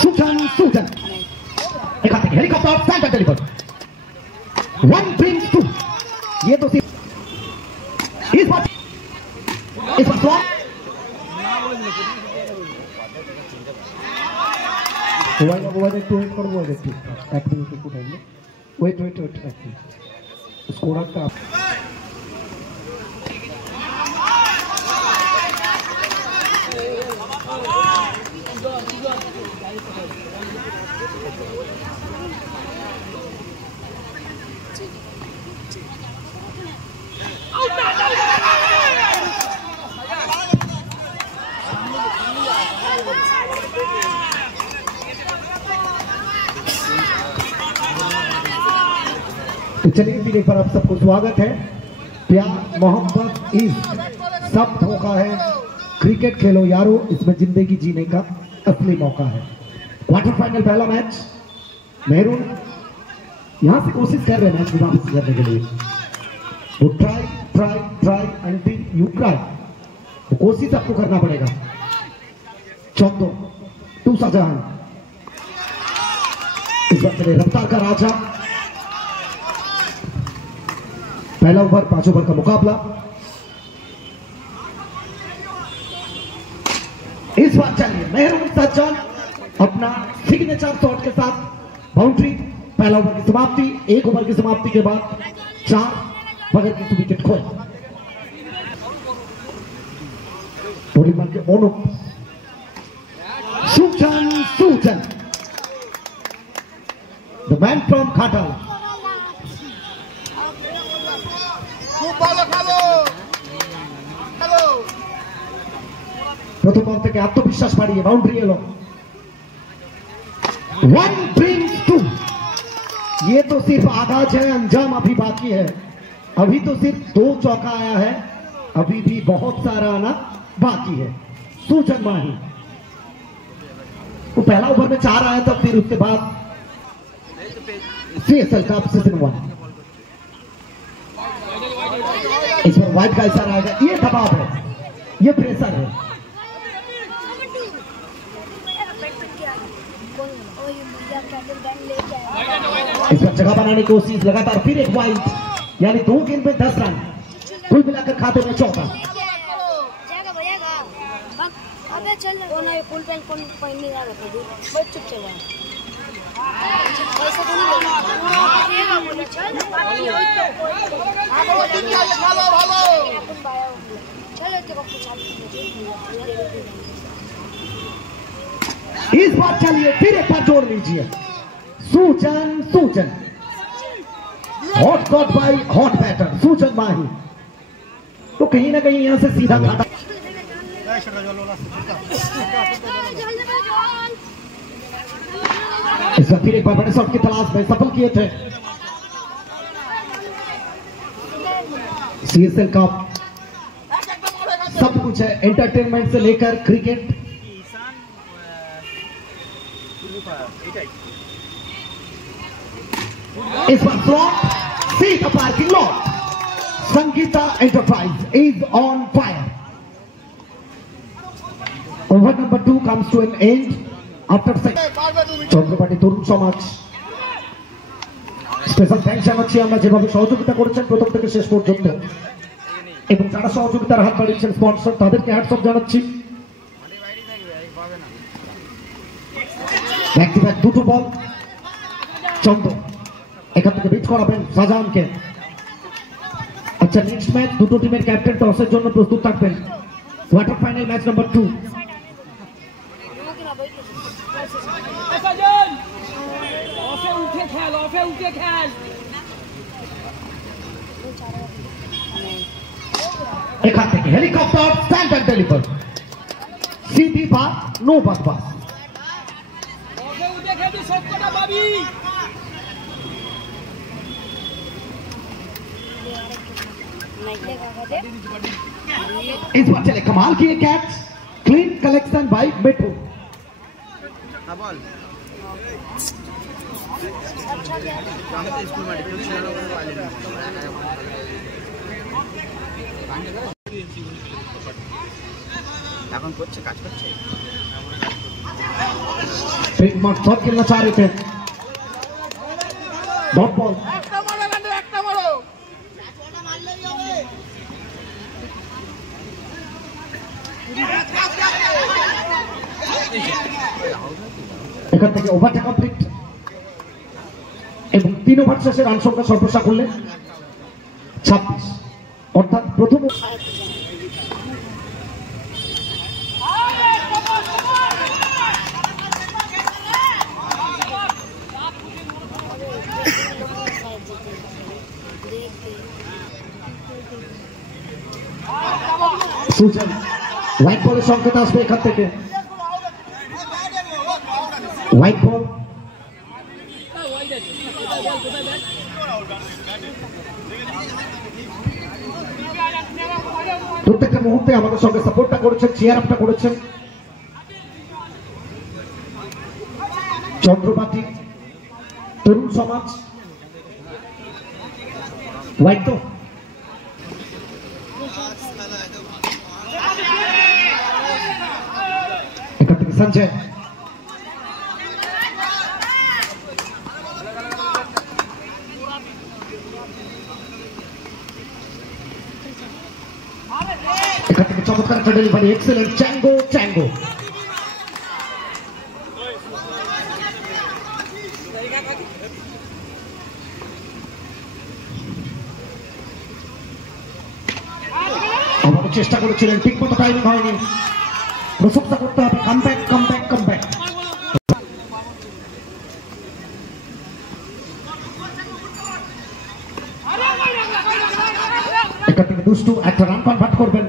Sujan. Helicopter stand and deliver. One brings two. ये तो सिर्फ इस बार फ्लॉप ওয়াইড একটু ওয়েট করবো একটু এক মিনিট একটু টাইম ওয়েট একটু স্কোরারটা तो चलिए फिर एक बार आप सबको स्वागत है। प्यार मोहब्बत इस सब धोखा है, क्रिकेट खेलो यारो, इसमें जिंदगी जीने का असली मौका है। क्वार्टर फाइनल पहला मैच, मेहरून यहां से कोशिश कर रहे हैं मैच वापस करने के लिए। वो ट्राई अंटिल यू क्राई, तो कोशिश आपको करना पड़ेगा। चौदो टू शाहजहां, इस बार चले रफ्तार का राजा। पहला ओवर 5 ओवर का मुकाबला। इस बार चलिए मेहरून सज्जन अपना सिग्नेचर शॉट के साथ बाउंड्री। पहला ओवर की समाप्ति, 1 ओवर की समाप्ति के बाद 4 बगैर किसी विकेट खोए। थोड़ी मार के ओनुप सुजन द मैन फ्रॉम खाटल। प्रथम बॉल থেকে আত্মবিশ্বাস বাড়িয়ে বাউন্ডারি এলো। 1 brings 2। ये तो सिर्फ आगाज है, अंजाम अभी बाकी है। अभी तो सिर्फ 2 चौका आया है, अभी भी बहुत सारा आना बाकी है। सुजन माही वो पहला ओवर में 4 आया था, फिर उसके बाद CSL कप सीजन 1। इस पर वाइड का इशारा आएगा। ये दबाव है, ये प्रेशर है। इस पर जगह बनाने की कोशिश, लगातार फिर एक वाइड, यानी 2 गेंद में 10 रन, कुल मिलाकर खाते में 14। इस बार चलिए फिर एक बार जोड़ लीजिए। Sujan hot got by hot batter Sujan Mahi, तो कहीं ना कहीं यहां से सीधा खाता। इस बार फिर एक बार बड़े शॉट की तलाश में सफल किए थे। CSL कप सब कुछ है, एंटरटेनमेंट से लेकर क्रिकेट। इस बार flop, see the parking lot. Sangeeta enterprise is on fire. Over number 2 comes to an end after Chandrapati Tarun Samaj special thanks জানাচ্ছি আমরা যেভাবে সহযোগিতা করেছেন প্রথম থেকে শেষ পর্যন্ত, এবং যারা সহযোগিতার হাত বাড়িয়েছেন স্পন্সর, তাদেরকে হ্যাটস অফ জানাচ্ছি। ব্যাক টু ব্যাক 2 বল। চন্দ্র এখান থেকে বিট করাবেন শাহজাহানকে। আচ্ছা, নেক্সট ম্যাচ দুটো টিমের ক্যাপ্টেন টসের জন্য প্রস্তুত থাকবেন। Quarter final match number 2। এখান থেকে helicopter stand and deliver. Sidhi বা নো বকবাস। इस बार चले कमाल किए कैच, क्लीन कलेक्शन बाय मिठू। এখন করছে, কাজ করছে। एक मार शॉट खेलना चाह रहे थे डॉट बॉल এখান থেকে ওভারটা কমপ্লিট এবং 3 ওভার শেষে রান সংখ্যা সর্বশেষ করলে 26 অর্থাৎ প্রথম সুজন হোয়াইট বলের সংকেত আসবে এখান থেকে হোয়াইট বল প্রত্যেকটা মুহূর্তে আমাদের সঙ্গে সাপোর্টটা করেছেন চেয়ার আপটা করেছেন চন্দ্রপাতি তরুণ সমাজ হোয়াইট তো এখান থেকে সঞ্জয় এখান থেকে চমৎকার একটা ডেলিভারি এক্সেলেন্ট চ্যাঙ্গো চ্যাঙ্গো আবারও চেষ্টা করেছিলেন ঠিক মতো টাইমিং হয়নি প্রশংসা করতে হবে কামব্যাক কামব্যাক কামব্যাক এখান থেকে দুষ্টু একটা রান কনভার্ট করবেন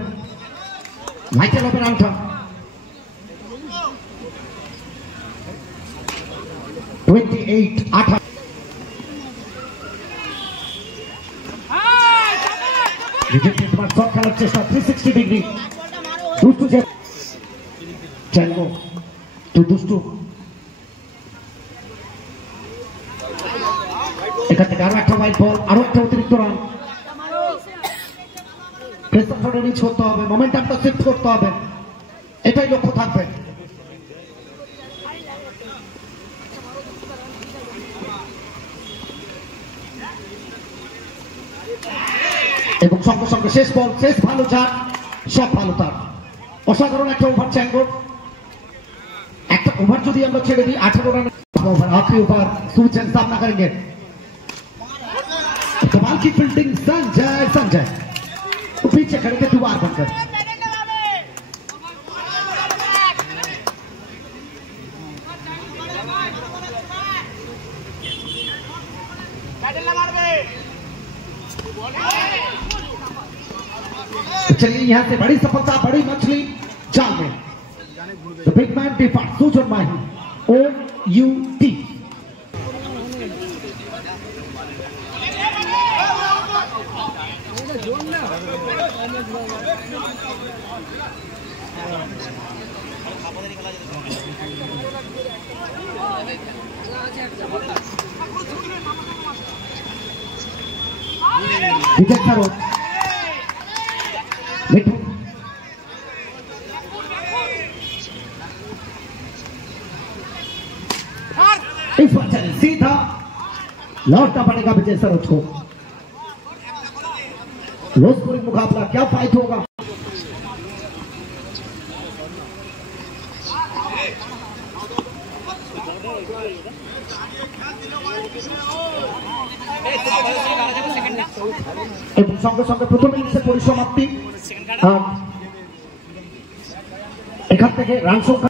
মাইকেল হবে রানটা 28 খেলার চেষ্টা 360 ডিগ্রি দুষ্টু চ্যাঙ্গো টু দুষ্টু এখান থেকে আরো একটা হোয়াইট বল আরো একটা অতিরিক্ত রান প্রেসারটা রিচ করতে হবে মোমেন্টামটা শিফট করতে হবে এটাই লক্ষ্য থাকবে এবং সঙ্গে সঙ্গে শেষ বল শেষ ভালো যার সব ভালো তার অসাধারণ একটা ওভার চ্যাঙ্গোর একটা ওভার যদি আমরা ছেড়ে দিই 18 রান ओवर आखिरी ओवर सूचन सामना करेंगे कमाल की फील्डिंग संजय संजय तो पीछे खड़े थे दीवार बनकर चलिए यहां से बड़ी सफलता बड़ी मछली जाल में द बिग मैन डिपार्ट सुजन माही OUT विकेट करो मिठू इस बार चले सीधा लौटना पड़ेगा विजय सरोज को लो स्कोरिंग मुकाबला क्या फाइट होगा এবং সঙ্গে সঙ্গে প্রথম ইনিংসের পরিসমাপ্তি এখান থেকে রান সংখ্যা